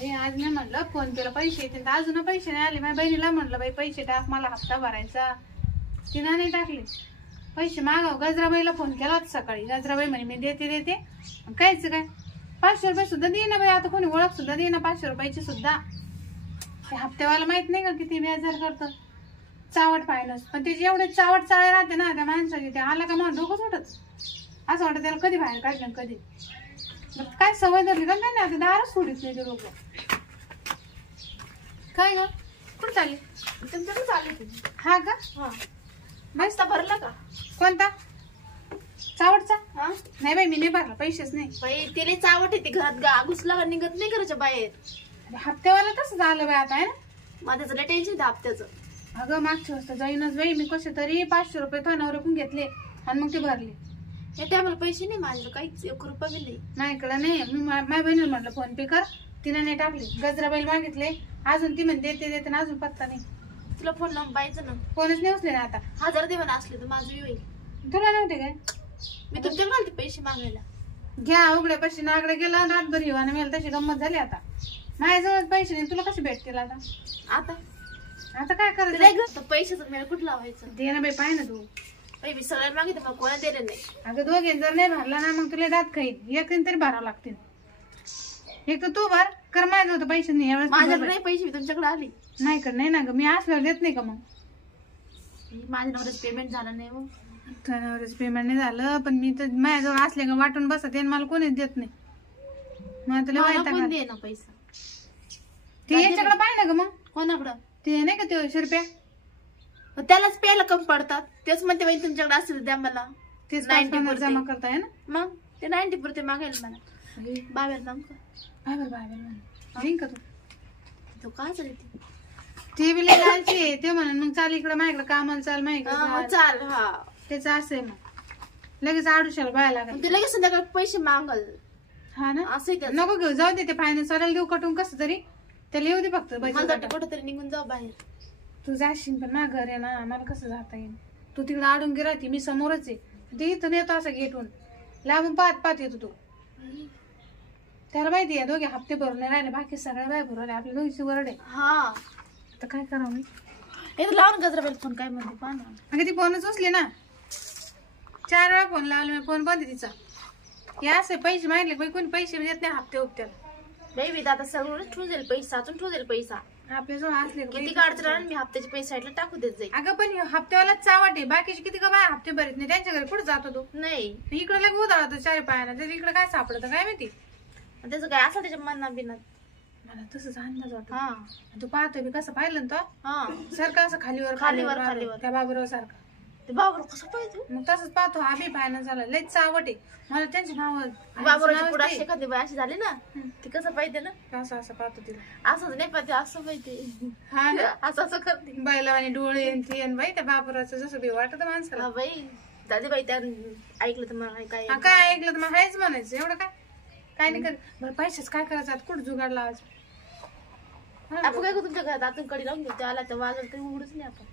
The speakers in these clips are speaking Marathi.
आज मी म्हणलं फोन पेला पैसे येतील तर अजून पैसे नाही आले. माझ्या बहिणीला म्हणलं बाई पैसे टाक मला हप्ता भरायचा, तिनं नाही टाकले पैसे. मागाव गजराबाईला फोन केला होता सकाळी. गजराबाई म्हणे मी देते कायच काय 500 रुपये सुद्धा दे ना बाई. आता कोणी ओळख सुद्धा दे ना 500 रुपयाची सुद्धा. ते हप्त्यावाला माहित नाही का किती व्याजदर करतं चावट फायनान्स. पण त्याची एवढे चावट चाळे राहते ना त्या माणसाची. ते आला का मग डोकंच उठत असं वाटतं त्याला कधी बाहेर काढलं कधी. काय सवय धरली का नाही आता दारच सोडित नाही ते लोक. काय ग कुठं चालली? तुमच्याकडे चालली. हा का? हा मस्त भरला का? कोणता चावटचा? नाही बाई मी नाही भरला पैसेच नाही. बाई तिला चावट येते घरात घुसला का निघत नाही घराच्या बाहेर. हप्त्यावाला तसं झालं बाई आता आहे ना. माझं लय टेन्शन आहे हप्त्याचं. अगं मागच्या वाजता जाईनच बाई मी कसे तरी 500 रुपये तो नवऱ्याकडून घेतले आणि मग ते भरले. या टायमाला पैसे नाही माझ्याकडे काहीच 1 रुपया बी नाही. नाही इकडं नाही. मी माझ्या बहिणीला म्हटलं फोन पे कर, तिने नाही टाकले. गजराबाईला मागितले अजून ती म्हणते देते अजून पत्ता नाही. तुला फोन लावून पाहिजे ना. फोनच नाही उचले ना आता. 1000 दे म्हणा असले तर माझं बी होईल. तुला नव्हते काय? मी तुमच्याकडे आलते पैसे मागायला. घ्या उघड्या पैसे नागडे गेला रातभर येऊ आणि मला तशी गंमत झाली. आता माझ्याजवळ पैसे नाही तुला कसे भेटतील आता? आता काय करायचं? पैशाचा मेळ कुठं लावायचं? दे ना बाई पाय ना तू. बाई मी सगळ्यांना मागितलं मला कोणा दिलं नाही. अगं दोघे जर नाही भरला ना मग तुला दात खाईल. एक तरी भरावं लागतील. एक तर तू भर कर. माझं होतं पैसे नाही यावेळेस. माझ्याकडे नाही पैसे मी तुमच्याकडे आली नाही कर. नाही ना ग मी असल्यावर देत नाही का मग? माझ्या नवऱ्याचं पेमेंट झालं नाही. मग नवऱ्याचं पेमेंट नाही झालं पण मी तर माझ्याजवळ असले का वाटून बसत आणि मला कोणीच देत नाही. मग तुला कोण दे ना पैसा? ते याच्याकडे पाहिजे ना ग. मग कोणाकडं? ते नाही का ते 100 रुपया त्यालाच प्यायला कमी पडतात. तेच म्हणते बाई तुमच्याकडे असेल द्या मला. तेच 90 जमा करताय ना. मग ते 90 पुरते मागायला मला. बाहेर जाऊ का? बाहेर का तू काय चालली? ते बी लालचे ते म्हणून मग चाल इकडे माझ्याकडे कामाला चाल माझ्याकडे चाल. हा त्याच असं आहे. मग लगेच 800 बाया लागत. ते लगेच संध्याकाळी पैसे मागल. हा ना असं नको घेऊ जाऊ दे. ते फायनान्स वाल्याला देऊ कटून कसं तरी त्याला येऊ दे फक्त. कुठं तरी निघून जाऊ बाहेर. तू जाशील पण ना घर आहे ना मला कसं जाता येईल. तू तिकडे आडून गे राहते मी समोरच आहे. ते इथून येतो असं गेटून लांबून पाहत येतो. तू त्याला माहिती आहे दोघे हप्ते भरून राहिले बाकी सगळ्या बाय भरून आपल्या दोघीची वरड आहे. हा आता काय करावं मी? लावून गजराबाई फोन काय म्हणते पहा ना. अगं ती फोनच उचले ना. 4 वेळा फोन लावला मी. फोन बंद तिचा. हे असे पैसे मागितले बाई कोणी पैसे देत नाही हप्ते उप्त्याला. बाई आता सगळं ठेवून जाईल पैसा अजून ठेवून जाईल पैसा. आपल्याजवळ असले किती काढत मी हप्त्याचे पैसे साईडला टाकू देत जाईल. अगं पण हप्त्यावाला चावट आहे. बाकीचे किती का बाय हप्ते भरीत नाही. त्यांच्या घरी कुठे जातो तो? नाही इकडे लगे उधाळतो 4 पायाला. तर इकडे काय सापडतं काय माहिती. त्याचं काय असं त्याच्या मनात बिनात मला तसंच अंदाज वाटतो. हा तू पाहतोय मी कसं पाहिलं ना तो. हा सारखं असं खालीवर त्या बाबूराव सारखं. ते बाबूराव कसं पाहिजे? मग तसंच पाहतो. हा बी पाहायला झाला लय चावट आहे. मला त्यांचे नाव बाबूरावची पुढे एखादी बाई अशी झाली ना ती कसं पाहिजे ना. असं असं पाहतो तिला. असंच नाही पाहिजे असं पाहिजे. हा ना असं असं करते बायला आणि डोळे ती आणि बाई त्या बाबूरावचं जसं बी वाटत माणसाला. बाई दादी बाई त्या ऐकलं तर मला काय काय ऐकलं तर मग हायच म्हणायचं. एवढं काय नाही कर. बरं पैसेच काय करायचं आता? कुठं जुगाड लावायचं? आपण काय करू तुमच्या घरात आतून कडी लावून घेऊ. आला तर वाजत काही उघडूच नाही आपण.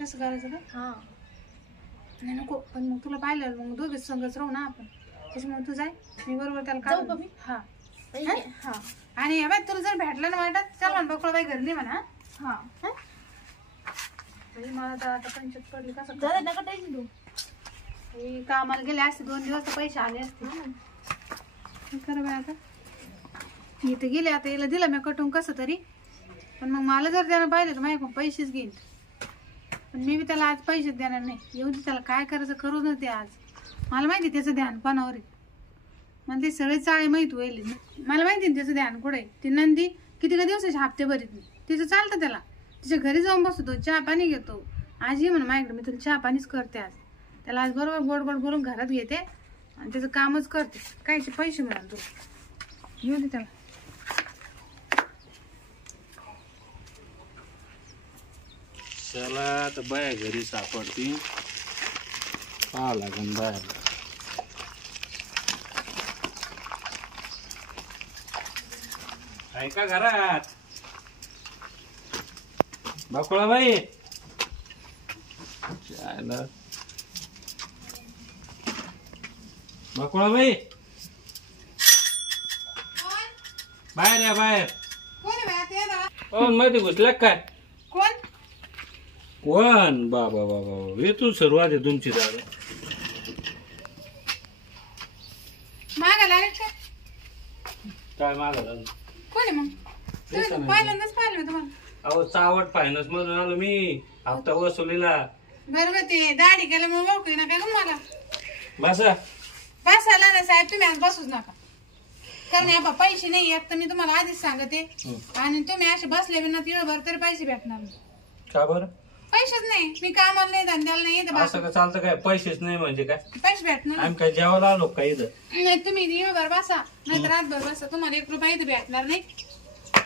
कसं करायचं का? हा नाही नको. पण मग तुला पाहिलं मग दोघीच संगच राहू ना आपण. त्याच्यामुळे तू जाय मी बरोबर त्याला जाऊ मी. हा हा आणि बाई तुला जर भेटलं ना वाटत चल म्हणा बकळ बाई घरी नाही म्हणा. हा मला तर आता पंचायत पडली कसं दादा नका टेन्शन घेऊ. कामाला गेले असते 2 दिवस तर पैसे आले असते. खरं बाई आता इथे गेले. आता याला दिलं मी कटून कसं तरी. पण मग मला जर त्यानं पाहिजे तर माझ्याकडून पैसेच घेईन. पण मी बी त्याला आज पैसेच देणार नाही. येऊ दे त्याला काय करायचं करूनच दे आज. मला माहिती त्याचं ध्यान कोणावर आहे. मला ते सगळे चाळे माहीत होईल. मला माहिती त्याचं ध्यान कुठे आहे. ती नंदी किती का दिवसाचे हप्ते भरीत नाही. तिचं चालतं त्याला. तिच्या घरी जाऊन बसतो चहा पाणी घेतो. आज ये म्हणून माझ्याकडे मी तुला चहा पाणीच करते आज. त्याला आज बरोबर गोड गोड बोलून घरात घेते आणि त्याचं कामच करते. कायचे पैसे मिळाल तू येऊ दे त्याला. चला आता बाया घरी सापडतील. पाहा लागन बाया. आहे का घरात? बाकुळाबाई बाकुळाबाई बाहेर या बाहेर. पाहून मध्ये घुसल्या काय कोण कोण बाबा बाबा येतून सुरुवात आहे तुमची दादा मागायला आले का काय मागत आलो कोण आहे मग तुम्ही तर पहिल्यांदाच पाहिलं मी तुम्हाला अहो चावट फायनान्स मधून आलो मी हप्ता वसुलीला बरोबर ते दाढी केलं मग ओळखू नका का मला बसा बसायला ना साहेब तुम्ही आज बसूच नका कारण या पैसे नाही येत तर मी तुम्हाला आधीच सांगते आणि तुम्ही असे बसले बिना तिळभर तरी पैसे भेटणार नाही. का बरं पैसेच नाही मी कामाला नाही धंद्याला नाही येत असं का चालतं काय पैसेच नाही म्हणजे काय पैसे भेटणार आम्ही काय जेवायला आलो का इथं नाही तुम्ही तिळभर बसा नाही तर रातभर बसा तुम्हाला 1 रुपया इथे भेटणार नाही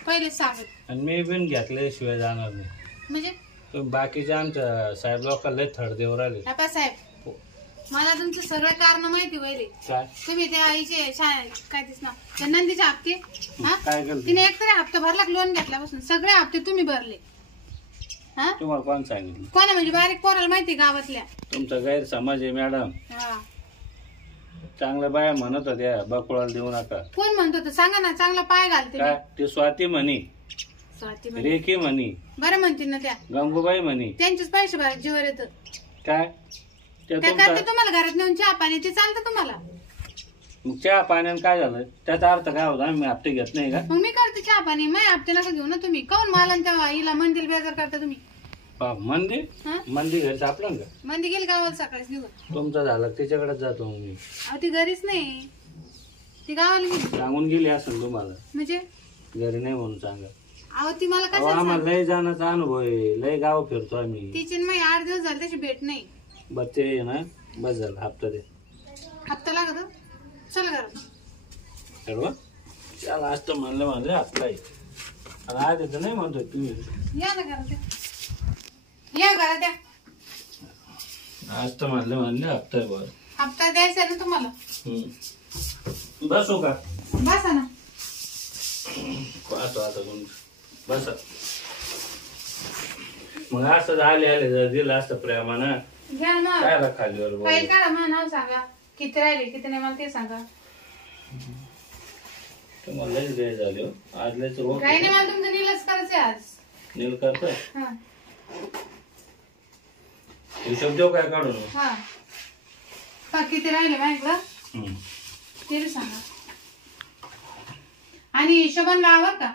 पहिलेच सांगत आणि मी बिन घेतल्याशिवाय जाणार नाही म्हणजे तुम्ही बाकीच्या आमच्या साहेब लोकांना थर्ड देऊ राहिले आपा साहेब मला तुमचं सगळं कारण माहिती वैरे काय तुम्ही त्या आईचे काय तेच ना त्या नंदीचे हप्ते हा काय केलं तिने एक तरी हप्ता भरला लोन घेतल्यापासून सगळे हप्ते तुम्ही भरले हा तुम्हाला कोण सांगितलं कोणा म्हणजे बारीक पोराला माहिती गावातल्या तुमचा गैरसमज आहे मॅडम हा चांगल्या बाया म्हणत होत्या बकुळाला देऊ नका कोण म्हणतो तर सांगा ना चांगला पाय घालते काय ते स्वाती म्हणी स्वाती म्हणे. रेखी म्हणी बरं म्हणतील ना त्या गंगूबाई म्हणी त्यांचेच पैसे भरायचे जीवर येतं काय ते त्या तुमचा करते तुम्हाला घरात नेऊन चहा पाणी ते चालतं तुम्हाला मग चहा पाण्यानं काय झालं त्याचा अर्थ काय होता आम्ही हप्ते घेत नाही का मग मी करते चहा पाणी मग हप्ते नका घेऊ ना तुम्ही काऊन मला आणि त्या आईला मंदिर बेजार करता तुम्ही मंदिर हा मंदिर घरचं आपलं का मंदिर गेली गावाला सकाळीच निघून तुमचं झालं त्याच्याकडेच जातो मग मी अहो ती घरीच नाही ती गावाला गेली सांगून गेली असेल तुम्हाला म्हणजे घरी नाही म्हणून सांगा अहो ती मला अहो, कसं आम्हाला लय जाण्याचा अनुभव आहे लय गाव फिरतो आम्ही तिची आणि माझी 8 दिवस झाले त्याची भेट नाही बच्चे आहे ना बस झालं हप्ता दे हप्ता लागत हो? चल घरात सर्व त्याला असतं म्हणलं म्हणलं हप्ता आहे आणि आधी तर नाही म्हणतोय तुम्ही या ना घरात या. या घरात या आज तर म्हणलं हप्ता आहे बरं हप्ता द्यायचा आहे ना तुम्हाला बसू का बसा ना पाहतो आता तुमचं बसा मग असं आले आले जर दिलं असतं प्रेमानं घ्या ना काय रा खालीवर बोल फाईल काढा माझं नाव सांगा किती राहिले किती नाही मला ते सांगा तुम्हाला लयच गैर झाले हो. आज लयच रोग काही नाही मला तुमचं नीलच करायचंय आज नील करतोय हा हिशोब देऊ काय काढून हा पा किती राहिले माहितलं हम्म. ते बी सांगा आणि हिशोबान लावा का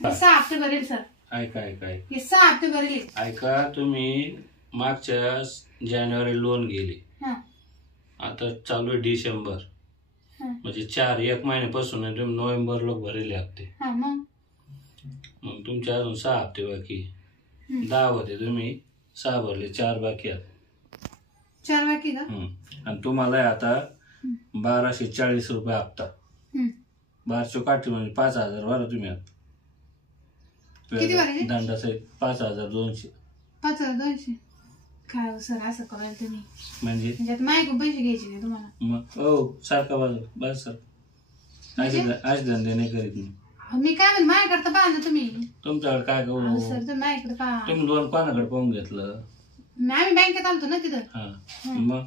6 हप्ते भरेल सर ऐका ऐका ऐका हे 6 हप्ते भरेल ऐका तुम्ही मागच्या जानेवारी लोन गेले हा आता चालू आहे डिसेंबर हा म्हणजे 1 महिन्यापासून आहे, तुम्ही नोव्हेंबर लोक भरेले हप्ते हा मग मग तुमचे अजून 6 हप्ते बाकी 10 होते तुम्ही 6 भरले 4 बाकी आहेत 4 बाकी का आणि तुम्हाला आता 1240 रुपये हप्ता 12 काठी म्हणजे 5000 भरा तुम्ही आता किती भरायचे? दंडासहित 5200 5200 काय हो सर असं करायला तुम्ही म्हणजे म्हणजे आता माझ्याकडून पैसे घ्यायचे नाही तुम्हाला मग हो सारखा बाजू बस सर आज धंदे नाही करीत मी मी काय म्हणते माझ्याकडे पहा ना तुम्ही तुमच्याकडे काय करू अहो सर तुम्ही माझ्याकडे पहा तुम्ही लोन कोणाकडे पाहून घेतलं आम्ही बँकेत आलतो ना तिथं हा मग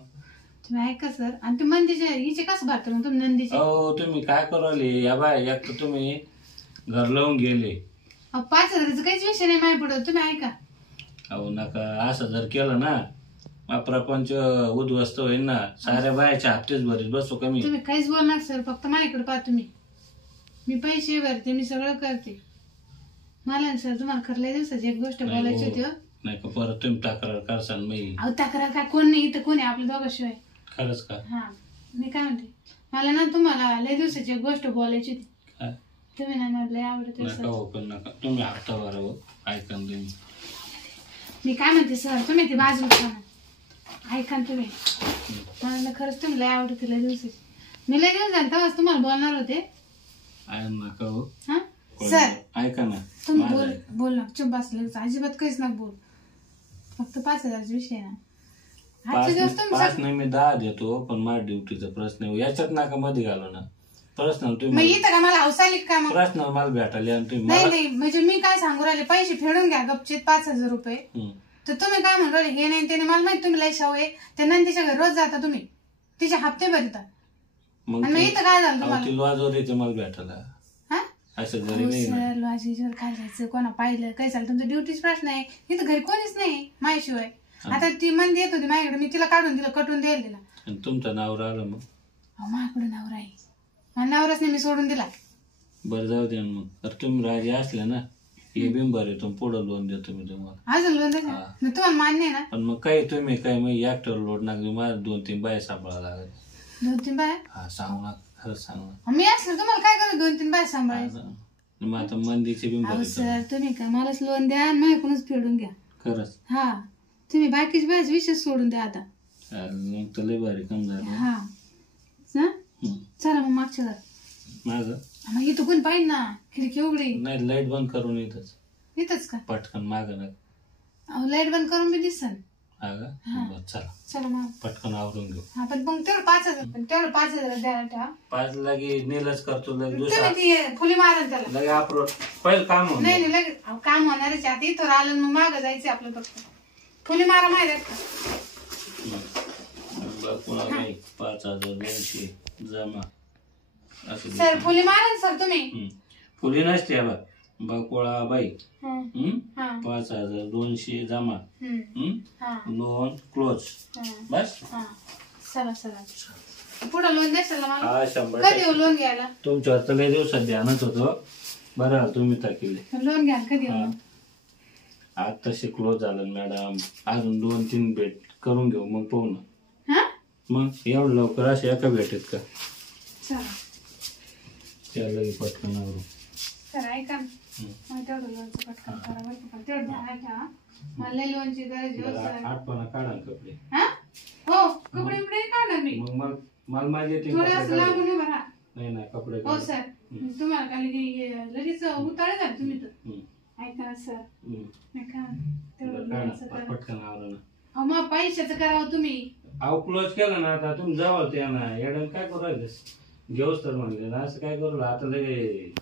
तुम्ही ऐका सर आणि ते मंदीचे हिचे कसं भरतो मग तुम्ही नंदीचे अहो तुम्ही काय कराले या बाय एक तर तुम्ही घर लावून गेले 5000चा काहीच विषय नाही माझ्या पुढं तुम्ही ऐका अहो नका असं जर केलं ना मग प्रपंच उद्ध्वस्त होईल ना साऱ्या बायाच्या हप्तेच भरीत बसू कमी तुम्ही काहीच बोलणार सर फक्त माझ्याकडे पहा तुम्ही मी पैसे भरते मी सगळं करते मला ना सर तुम्हाला खरल्या दिवसाची एक गोष्ट बोलायची होती हो. नाही का परत तुम्ही तक्रार करसान मी अहो तक्रार काय कोण नाही इथं कोणी आपल्या दोघांशिवाय खरंच का हा मी काय म्हणते मला ना तुम्हाला लय दिवसाची एक गोष्ट बोलायची होती काय तुम्ही ना लय आवडत नका हो पण नका तुम्ही हप्ता भरा हो ऐका ना तुम्ही मी काय म्हणते सर तुम्ही ते बाजूला ना ऐका ना तुम्ही मला ना खरंच तुम्ही लय आवडते लय दिवसाची मी लय दिवस झाले तेव्हाच तुम्हाला बोलणार होते नका हो हा सर ऐका ना तुम्ही बोल बोल ना चुप बसले अजिबात काहीच ना बोल फक्त 5000चा विषय ना आजचे दिवस तुम्ही 5 नाही मी 10 देतो पण माझ्या ड्युटीचा प्रश्न आहे याच्यात नका मध्ये घालू ना पर्सनल मग तुम्ही इथं का मला हौसाली का मग पर्सनल मला भेटायला आणि तुम्ही नाही मला नाही म्हणजे मी काय सांगू राहिले पैसे फेडून घ्या गपचित 5000 रुपये तर तुम्ही काय म्हणून राहिले हे नाही त्याने मला माहिती तुम्ही लय शाव आहे त्या नंदीच्या घर रोज जाता तुम्ही तिचे हप्ते भरता मग आणि मग इथं काय झालं तुम्हाला ती लॉजवर यायचं मला भेटायला हा असं घरी नाही ना. सर लॉजीवर खायचं कोणा पाहिलं काय झालं तुमचं ड्युटीच प्रश्न आहे. इथं घरी कोणीच नाही माझ्याशिवाय. आता ती मंदी येत होती माझ्याकडे मी तिला काढून दिलं कटून द्यायला दिला. आणि तुमचं नाव राहिलं मग माझ्याकडे नवरा आहे. मला नवराच नाही मी सोडून दिला. बरं जाऊ द्या मग. तर तुम्ही राजी असल्या ना हे बिंबर आहे तुम्ही पुढं लोन देतो मी तुम्हाला. अजून लोन द्यायचं तुम्हाला मान्य आहे ना. पण मग काही तुम्ही काय मग एकट्यावर लोड लागली मला 2-3 बाया सांभाळा लागेल. 2-3 बाया हा सांगू ना खरंच सांगू ना. मी असलं तुम्हाला काय करू 2-3 बाया सांभाळायचं. मग आता मंदीचे बिंबर सर तुम्ही का मलाच लोन द्या आणि माझ्याकडूनच फेडून घ्या. खरंच हा तुम्ही बाकीच बायाच विषय सोडून द्या आता. मग तर लय भारी कम झालं. हा चला मग मागच्या घर माझं मग इथं कोण पाहिजे ना खिडकी उघडी नाही लाईट बंद करून इथंच का पटकन माग ना लाईट बंद करून बी दिसन. हा का चला चला मग पटकन आवरून घेऊ. हा पण मग तेवढं 5,000 पण तेवढं 5,000 द्यायला ठेवा. 5 लगे नेलच करतो लगे दुसरा तुम्ही ती फुली मारा त्याला. लगे आपण पहिलं काम होतं. नाही नाही लगेच काम होणारच आता इथं आलं मग मागं जायचं आपलं फक्त. फुली मारा माहिती आहेत का. पुन्हा नाही 5,200 जमा असं सर फुली मारा ना सर तुम्ही. फुली नसते बा बकोळा बाई हा 5,200 जमा लोन क्लोज बस. चला चला पुढं लोन द्याल मला. हा 100 कधी लोन घ्यायला तुमच्यावर तर लय दिवसात ध्यानच होतो. बरं तुम्ही टाकले लोन घ्याल कधी. आज तसे क्लोज झालं मॅडम. अजून 2-3 भेट करून घेऊ मग पाहू ना. मग एवढं लवकर असे एका भेटेत का. चला त्याला पटकन आवरू. सर ऐका मग तेवढं लोनचं पटकन करा बरं का. तेवढं ध्यानात ठेवा मला लय लोनची गरज आहे सर. आठपणा काढा कपडे. हो कपडे बिपडे काढणार मी. मग मला माझे ते थोडं असं लांबून उभं राहा. नाही कपडे हो सर तुम्हाला काय लगेच उताळे झाले तुम्ही तर. ऐका ना सर नका तेवढं लोनचं करा. पटकन आवरा ना. अहो मग पैशाचं करावं तुम्ही. अहो क्लोज केलं ना आता तुम्ही जावं ते ना येडन काय करू राहिले घेऊच तर म्हणले ना असं काय करू आता लगे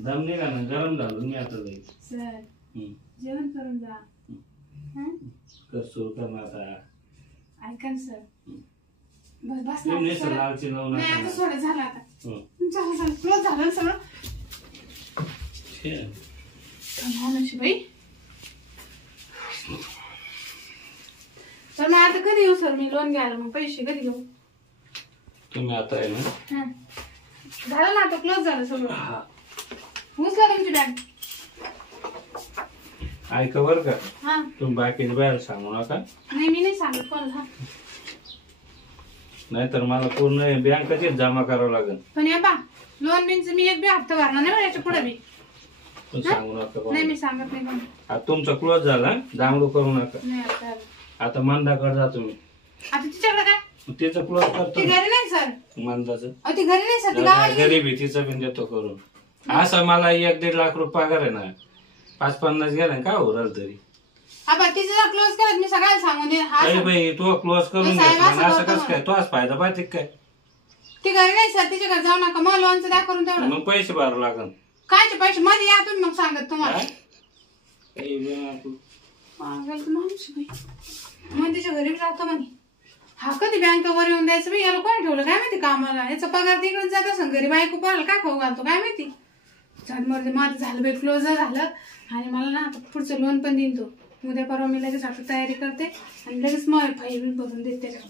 दम निघा ना गरम झालो मी आता लगे. सर जेवण करून जा. कर सुरू कर ना आता. ऐका ना सर बस बस तुम्ही लावची लावून नाही आता सोडा झालं आता. झालं झालं क्लोज झालं ना सगळं. बाई तर मग आता कधी येऊ सर मी लोन घ्यायला मग पैसे कधी घेऊ. तुम्ही आता आहे ना झालं ना आता क्लोज झालं सगळं. उचला तुमची बॅग. ऐका बरं का हा तुम्ही बाकीच्या बाहेर सांगू नका. नाही मी नाही सांगत कोणाला. नाहीतर मला पूर्ण बँकेत जमा करावं लागेल. पण या बा लोन बिनचं मी एक बी हप्ता भरणार नाही याच्या पुढे बी. पण सांगू नका. नाही मी सांगत नाही कोण. आता तुमचा क्लोज झाला दांगडू करू नका. नाही आता मंदाकडे जा तुम्ही. आता तिच्याकडे काय तिचं क्लोज करतो ती घरी नाही सर. मंदाचं ती घरी नाही सर. ती गावाला गरीब आहे तिचं पण देतो करून. असं मला 1-1.5 लाख रुपये पगार आहे ना 5-50 गेला का उरल तरी. हा तिचं क्लोज करत मी सगळ्याला सांगून दे. अरे बाई तू क्लोज करून घ्यायचं असं कसं काय तो आज फायदा पाहिजे काय. ती घरी नाही सर तिच्या घरी जाऊ नका. मग लोनचं द्या करून तेवढं. मग पैसे भरावं लागल. कायचे पैसे मध्ये या तुम्ही मग सांगत तुम्हाला. मग तिच्या घरी जातो म्हणे. हा कधी बँकेवर येऊन द्यायचं बाई याला कोणी ठेवलं काय माहिती कामाला. याचा पगार तिकडे जात असं घरी बायको पडायला काय खाऊ घालतो काय माहिती. माझं झालं बाई क्लोज झालं आणि मला ना आता पुढचं लोन पण देईन तो. उद्या परवा मी लगेच आता तयारी करते आणि लगेच मग फाईल भरून देते त्याच्यावर.